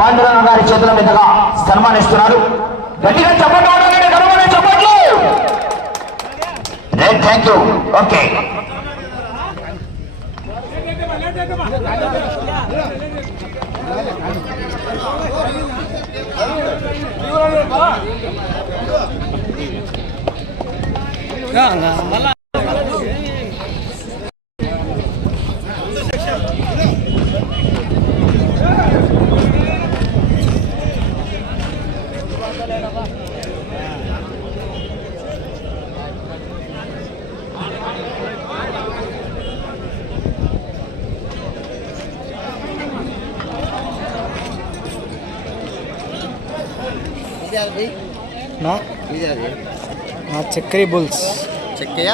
పాండురంగ గారి చేతుల మీదుగా సన్మానిస్తున్నారు గట్టిగా చెప్పట్లు. చెప్పట్లు థ్యాంక్ యూ ఓకే మళ్ళా నా? చక్రీ బుల్స్. చెక్కయ్య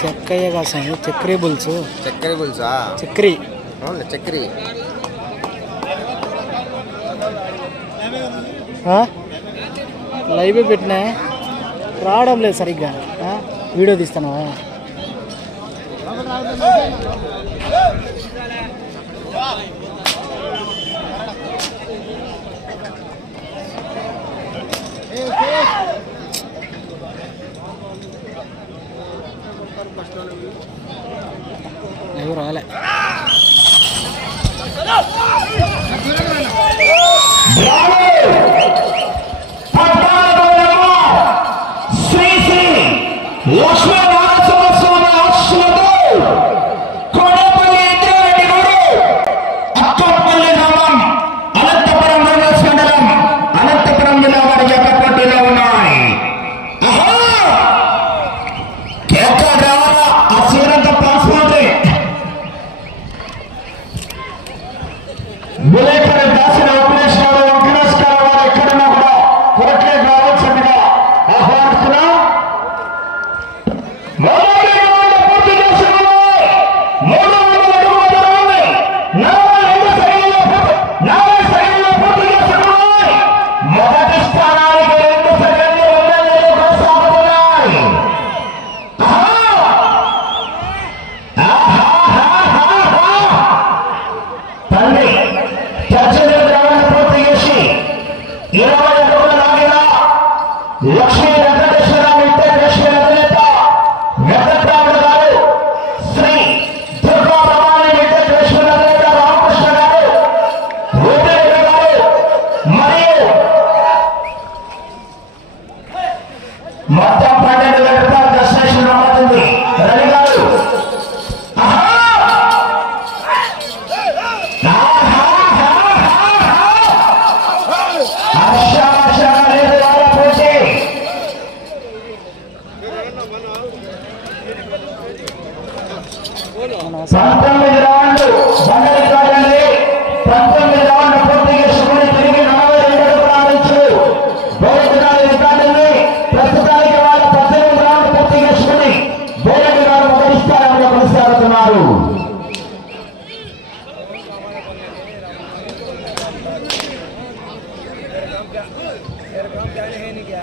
చెక్కయ్య కాదు చక్రీ బుల్స్. చక్కరి బుల్సా? చక్కరి. అవును చక్కరి. లైవ్ పెట్టినా రావడం లేదు సరిగ్గా. వీడియో తీస్తాను ఎవరు రాలే శుభాకాంక్షలుగా ఆహ్వానిస్తున్నాం. काम क्या है नहीं क्या?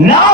No!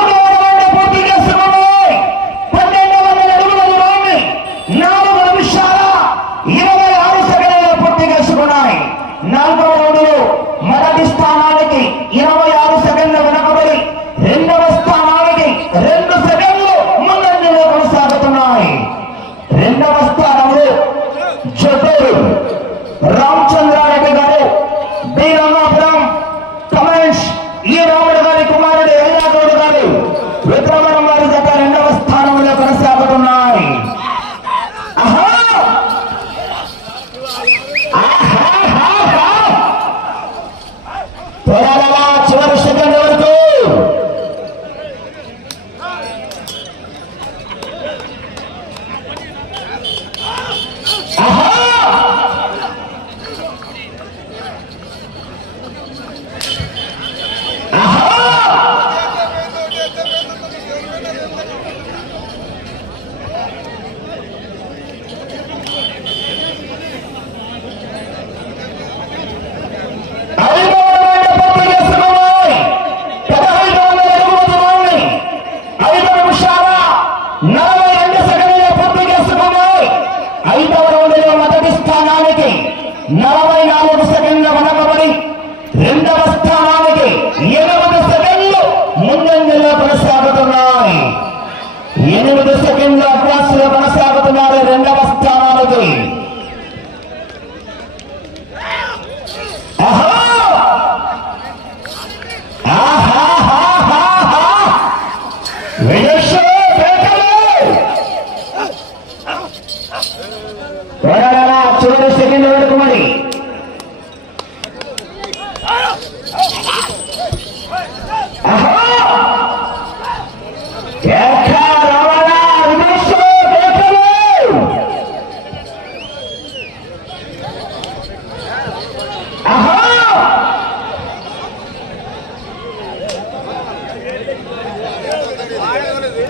ఆడదు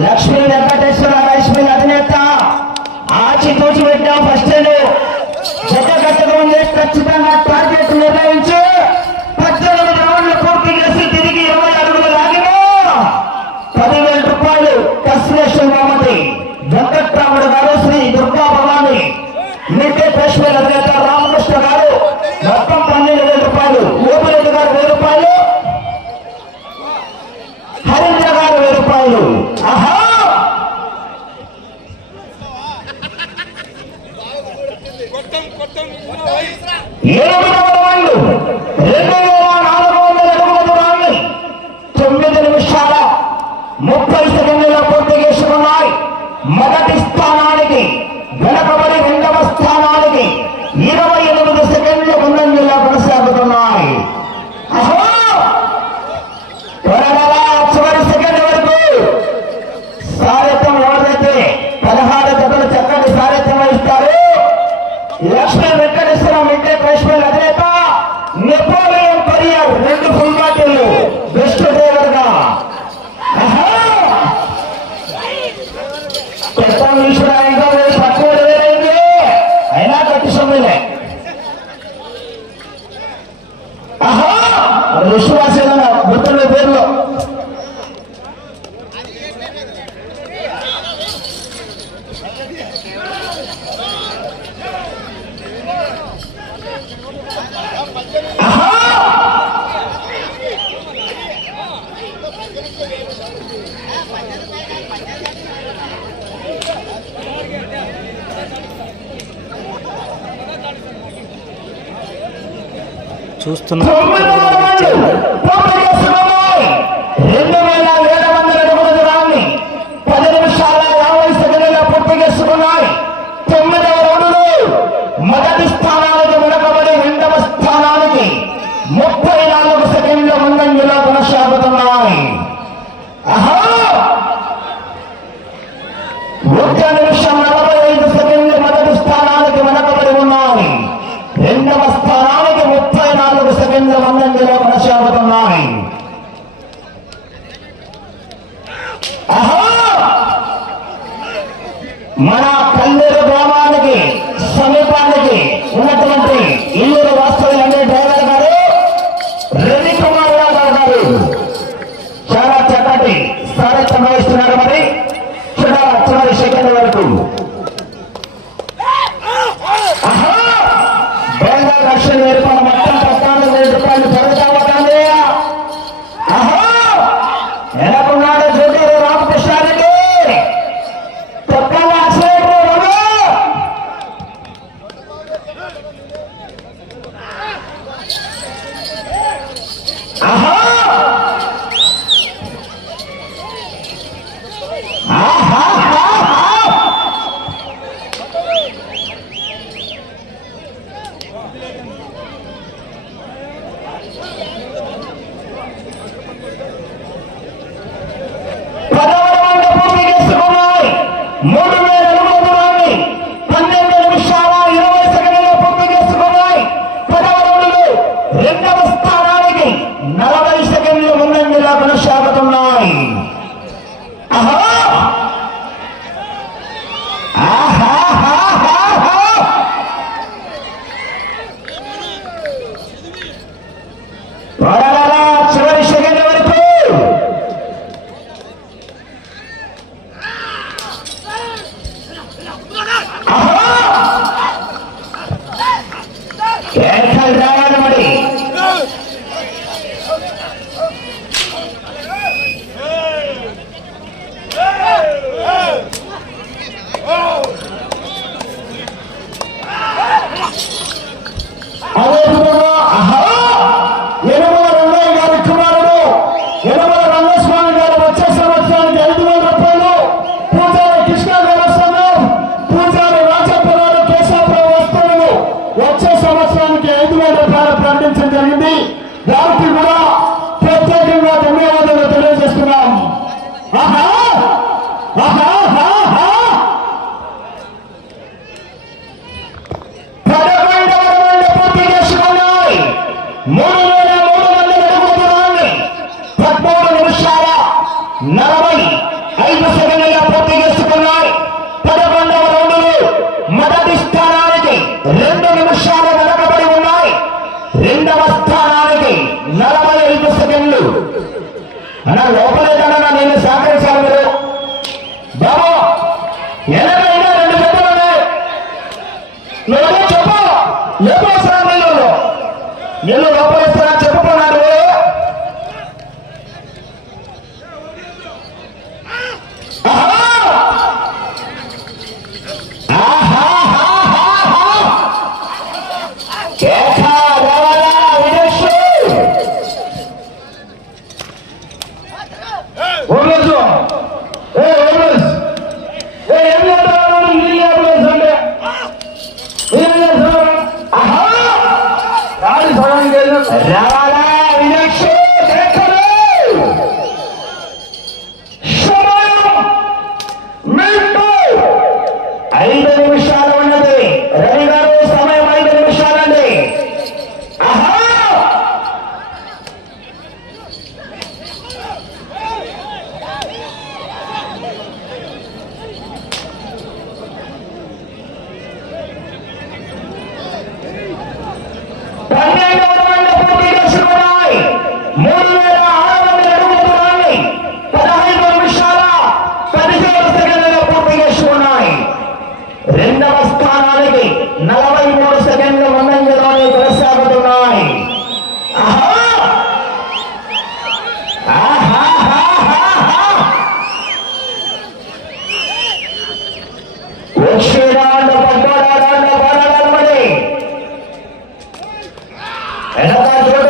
లక్ష్మీ వెంకటేశ్వర లక్ష్మి అధినేత. ఆచితూచి పెట్టాం ఫస్ట్ సభలో. ఆహా! ఋషివాసేన మృతుల పేరులో. మొదటి స్థానానికి వెనకబడి రెండవ స్థానానికి ముప్పై Mono Yes, I あなた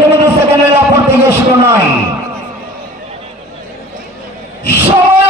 নির্মিত সেকেন্ডের অপর থেকে শুরু নয় সময়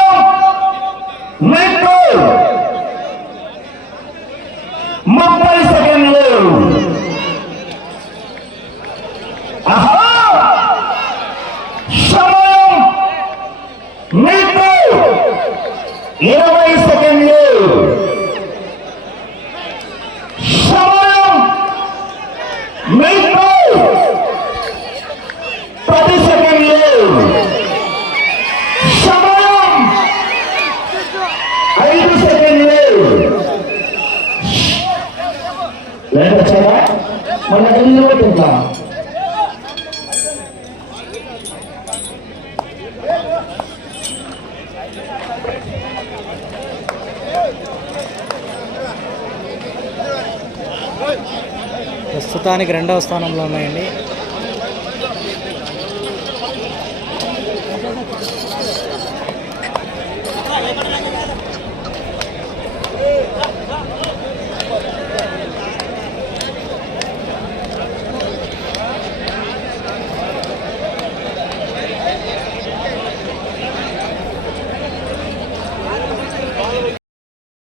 లేట్ వచ్చారా? మన ఇల్లు పెట్టుకుంటాం ప్రస్తుతానికి రెండవ స్థానంలో ఉన్నాయండి.